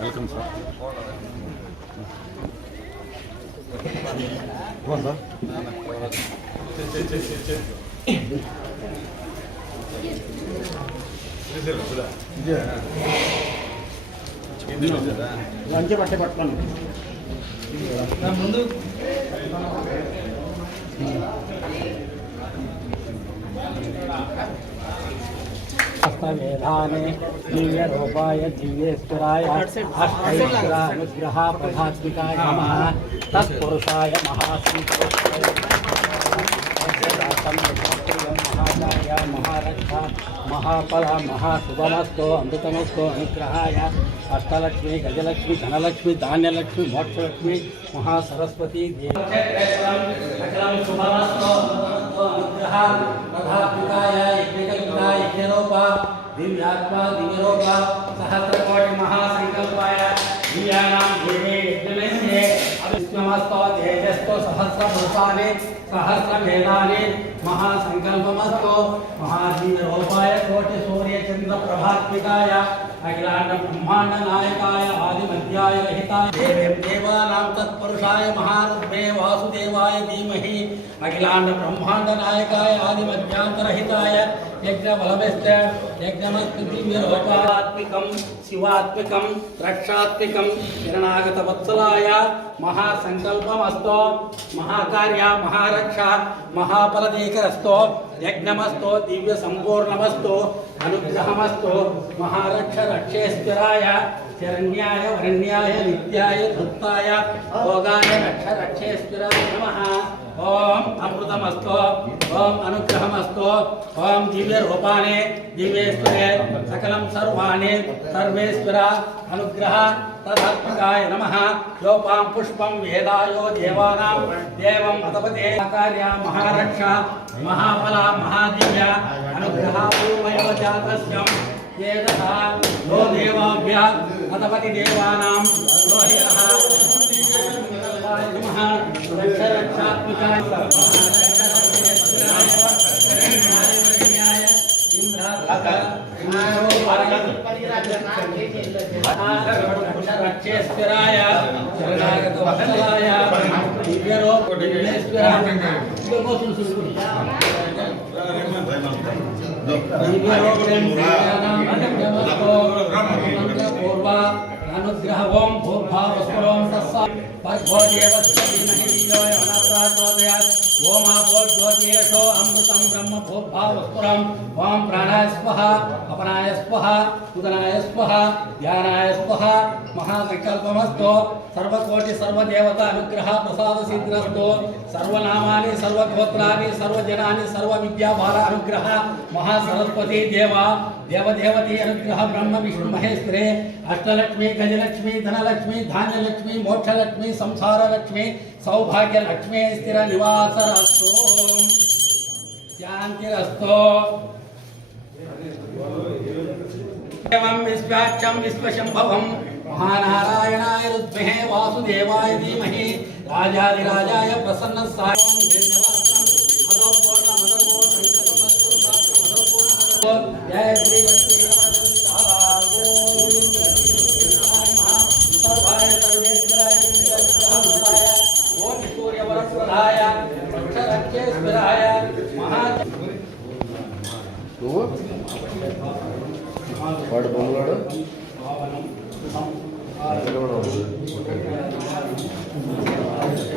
Welcome sir. Lunch పట్టే పట్టుకోండి ముందు. मेधाने दिव्यरूपाय दिव्येश्वराय अष्टैश्वरानुग्रह प्रभात्मिकाय नमः तत्पुरुषाय महाचार्य महारक्षा महाफल महाशुभमस्तो अमृतमस्तो अनुग्रहाय अष्टलक्ष्मी गजलक्ष्मी धनलक्ष्मी धान्यलक्ष्मी मोक्षलक्ष्मी महासरस्वती दिव्यात्मा दिव्यरूपा सहस्रकोटि महासंकल्पाय दिव्यानां देवे यज्ञमेध्ये अविष्णुमस्तो तेजस्तो सहस्ररूपाणि सहस्रवेदानि महासंकल्पमस्तो महादिव्यरूपाय कोटि सूर्य चंद्र प्रभात्मिकाय अखिलांड ब्रह्मांड नायकाय आदिमध्याय रहिताय देवानां तत्पुरुषाय महारुद्रे वासुदेवाय धीमहि अखिलांड ब्रह्मांड नायकाय आदिमध्यांतरहिताय यज्ञबलमिश्च यज्ञमस्तिदिव्यरूपात्मिकं शिवात्मिकं रक्षात्मिकं शरणागतवत्सलाय महासंकल्पमस्तो महाकार्य महारक्षा महाफलदेकरस्तो यज्ञमस्तो दिव्यसंपूर्णमस्तो अनुग्रहमस्तो महारक्ष रक्षेश्वराय शरण्याय वरण्याय नित्याय धृताय भोगाय रक्ष रक्षेश्वराय नमः। ओम अमृतमस्तो ओम अनुग्रहमस्तो ओम दिव्यरूपाणे दिव्येश्वरे सकलं सर्वाणि सर्वेश्वर अनुग्रह तदात्मकाय नमः। योपां पुष्पं वेदायो देवानां देवं अतपते कार्य महारक्षा महाफला महादिव्य अनुग्रह पूर्वमेव जातस्यं येदथा नो देवाभ्य अतपति देवानां रोहितः नमः। रक्षात्मकाय रक्षेश्वराय शरणागतवत्सलाय अनुग्रह ओम भूर्भावस्वरों तस्सा भगवदेवस्य धीमहि धियो यो न प्रचोदयात्। ओम आपो ज्योतिरसो अमृतं ब्रह्म भूर्भावस्वरं ओम प्राणाय स्वाहा अपनाय स्वाहा उदनाय स्वाहा ध्यानाय स्वाहा महासंकल्पमस्तो सर्वकोटि सर्वदेवता अनुग्रह प्रसाद सिद्धिरस्तो सर्वनामानि सर्वगोत्राणि सर्वजनानि सर्वविद्याबाल अनुग्रह महासरस्वती देवा देवदेवती अनुग्रह ब्रह्म विष्णु महेश्वरे अष्टलक्ष्मी गजलक्ष्मी धनलक्ष्मी धान्यलक्ष्मी मोक्षलक्ष्मी संसारलक्ष्मी सौभाग्यलक्ष्मी स्थिर निवासरस्तो शांतिरस्तो। एवं विश्वाक्षं विश्वशंभवं महानारायणाय रुद्महे वासुदेवाय धीमहि राजाधिराजाय प्रसन्नस्साय जय श्री వాడు బొమ్మలాడు